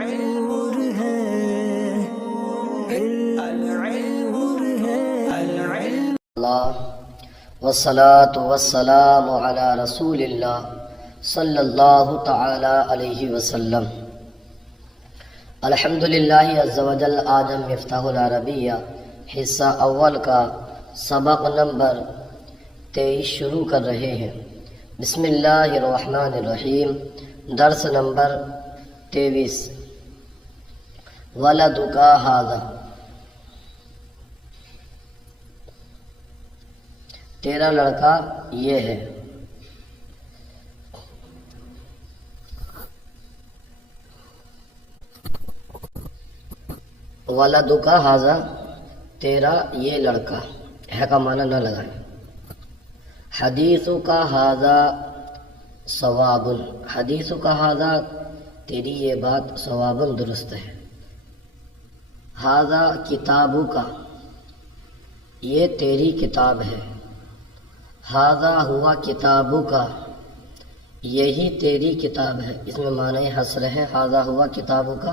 نور ہے نور ہے اللہ والصلاة والسلام علی رسول اللہ صلی اللہ تعالی علیہ وسلم۔ الحمدللہ عز و جل آج ہم مفتاح العربیہ حصہ اول کا سبق نمبر 23 شروع کر رہے ہیں۔ بسم اللہ الرحمن الرحیم، درس نمبر 23۔ ولدک ھذا، تیرا لڑکا یہ ہے۔ ولدک ھذا، تیرا یہ لڑکا، ہے کا معنی نہ لگائیں۔ حدیثک ھذا صواب، حدیثک ھذا، تیری یہ بات صواب درست ہے۔ ھذا کتابک، یہ تیری کتاب ہے۔ ھذا ہوا کتابک، یہی تیری کتاب ہے۔ اس میں معنی حصر ہے، ھذا ہوا کتابک،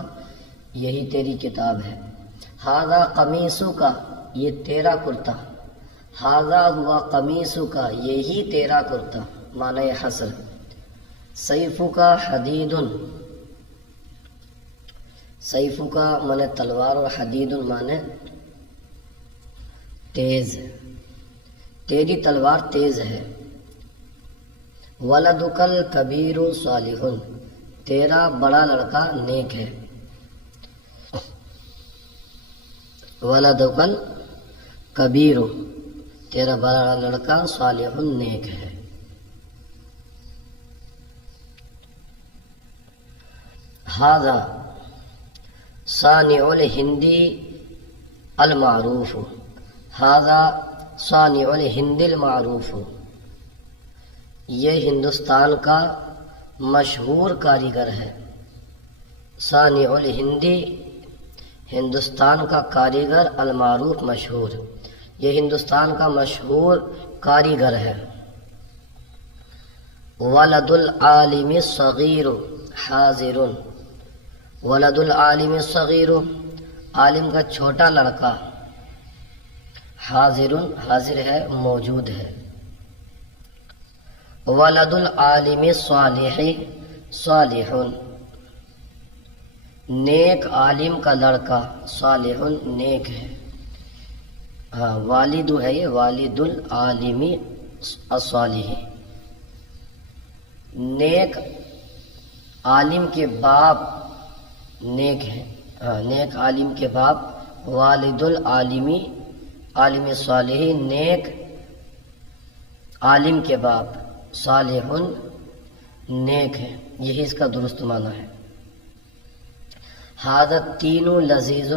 یہی تیری کتاب ہے۔ ھذا قمیصک، یہ تیرا کرتا۔ ھذا ہوا قمیصک، یہی تیرا کرتا، معنی حصر۔ سیفک حدید، سیفک معنی تلوار اور حدید معنی تیز، تیری تلوار تیز ہے۔ ولدک الکبیر صالح، تیرا بڑا لڑکا نیک ہے۔ ولدک الکبیر، تیرا بڑا لڑکا صالح نیک ہے۔ ھذا صانع الہندی المعروف، ھذا صانع الہند المعروف، یہ ہندوستان کا مشہور کاریگر ہے۔ صانع الہندی، ہندوستان کا کاریگر، المعروف مشہور، یہ ہندوستان کا مشہور کاریگر ہے۔ ولد العالم الصغیر حاضر، ولد العالم الصغیر، عالم کا چھوٹا لڑکا، حاضر، حاضر ہے، موجود ہے۔ ولد العالم الصالح صالح، نیک عالم کا لڑکا، صالح نیک ہے۔ ہاں والد ہے یہ، والد العالم الصالح، نیک عالم کے باپ نیک ہے۔ ہاں نیک عالم کے باپ، والد العالمی، عالم صالح، نیک عالم کے باپ، صالح نیک ہے، یہی اس کا درست معنی ہے۔ ھذا التین لذیذ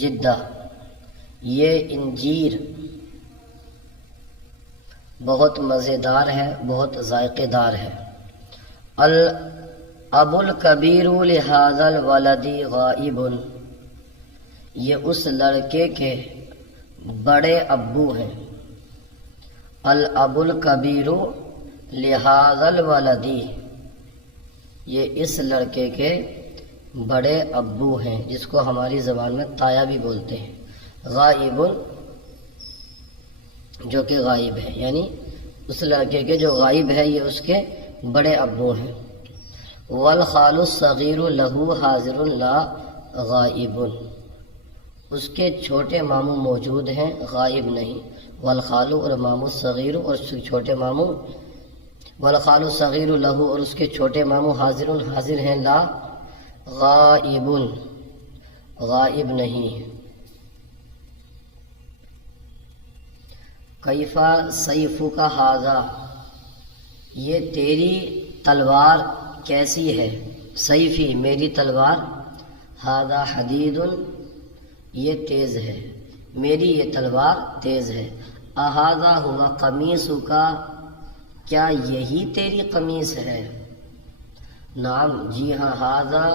جدا، یہ انجیر بہت مزیدار ہے، بہت ذائقے دار ہے۔ الاب الکبیر لھذا الولد غائب، یہ اس لڑکے کے بڑے ابو ہیں۔ الاب الکبیر لھذا الولد، یہ اس لڑکے کے بڑے ابو ہیں، جس کو ہماری زبان میں تایا بھی بولتے ہیں۔ غائب، جو کہ غائب ہے، یعنی اس لڑکے کے جو غائب ہے یہ اس کے بڑے ابو ہیں۔ والخال الصغیر لہ حاضر لا غائب، اس کے چھوٹے ماموں موجود ہیں، غائب نہیں۔ والخال اور ماموں صغیر، اور اس کے چھوٹے ماموں، والخال الصغیر لہ، اور اس کے چھوٹے ماموں حاضر، حاضر ہیں، لا غائب، غائب نہیں۔ کیفا سیفک ھذا، یہ تیری تلوار کیسی ہے؟ سیفی، میری تلوار، ھذا حدید، یہ تیز ہے، میری یہ تلوار تیز ہے۔ اھذا ہوا قمیصک، کیا یہی تیری قمیص ہے؟ نعم، جی ہاں، ھذا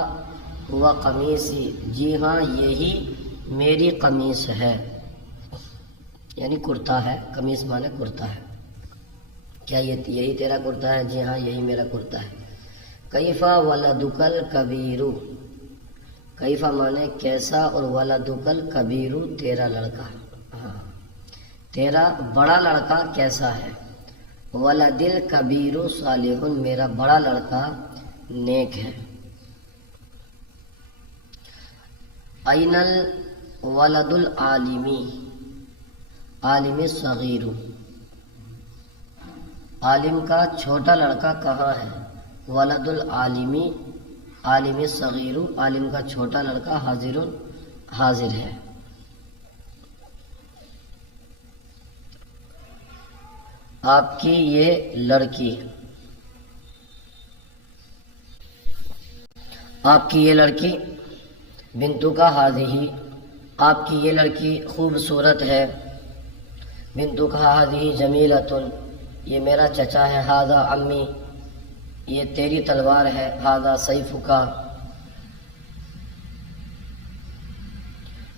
ہوا قمیصی، جی ہاں یہی میری قمیص ہے، یعنی کرتا ہے، قمیص مانے کرتا ہے۔ کیا یہی تیرا کرتا ہے؟ جی ہاں یہی میرا کرتا ہے۔ کیفا ولدک الکبیر، کیفا مانے کیسا، اور ولدکل کبیرو تیرا لڑکا، تیرا بڑا لڑکا کیسا ہے، ولدل کبیرو صالح، میرا بڑا لڑکا نیک ہے۔ این الولد العالمی، عالم صغیر، عالم کا چھوٹا لڑکا کہاں ہے، ولد العالمی عالم صغیر، عالم کا چھوٹا لڑکا حاضر ہے۔ آپ کی یہ لڑکی، آپ کی یہ لڑکی، بنتو کا ہادی، آپ کی یہ لڑکی خوبصورت ہے، بنتو کا ہادی جمیلتن، یہ میرا چچا ہے، ہاذا امی، یہ تیری تلوار ہے، ہاذا سیفک،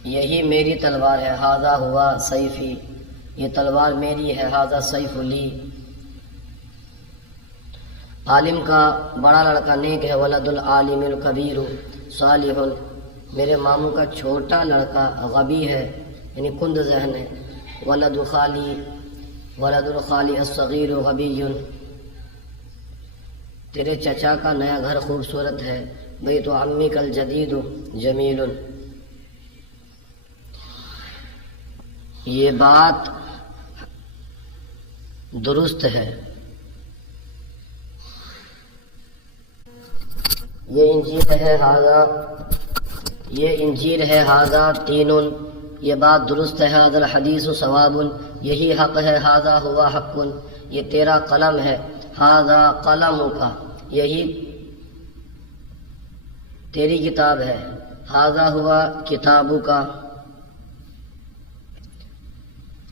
یہی میری تلوار ہے، ہاذا ہوا سیفی، یہ تلوار میری ہے، ہاذا سیف لی۔ عالم کا بڑا لڑکا نیک ہے، ولد العالم الکبیر صالح، میرے ماموں کا چھوٹا لڑکا غبی ہے، یعنی کند ذہن ہے، ولد الخالی الصغیر غبی، تیرے چچا کا نیا گھر خوبصورت ہے، بیت عمیک الجدید جمیل، یہ بات درست ہے، یہ انجیل ہے، ہاذا تین، یہ بات درست ہے، ھذا الحدیث ثواب، یہی حق ہے، ھذا ہوا حق، یہ تیرا قلم ہے، ھذا قلمک، یہی تیری کتاب ہے، ھذا ہوا کتابک،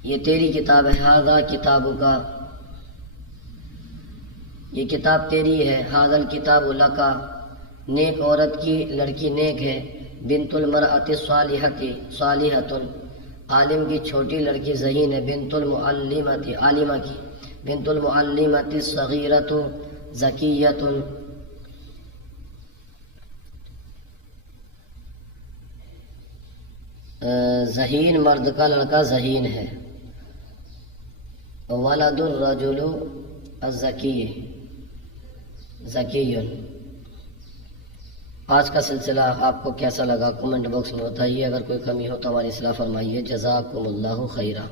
یہ تیری کتاب ہے، ھذا کتابک، یہ کتاب تیری ہے، ھذا الکتاب لک، نیک عورت کی لڑکی نیک ہے، بنت المرأۃ الصالحۃ صالحۃ، عالم کی چھوٹی لڑکی ذہین ہے، بنت المعلمۃ عالمہ کی، بنت المعلمۃ الصغیرۃ زکیۃ، ذہین مرد کا لڑکا ذہین ہے، ولد الرجل الزکی ذکی۔ آج کا سلسلہ آپ کو کیسا لگا کمنٹ باکس میں بتائیے، اگر کوئی کمی ہو تو ہماری اصلاح فرمائیے۔ جزاکم اللہ خیرہ۔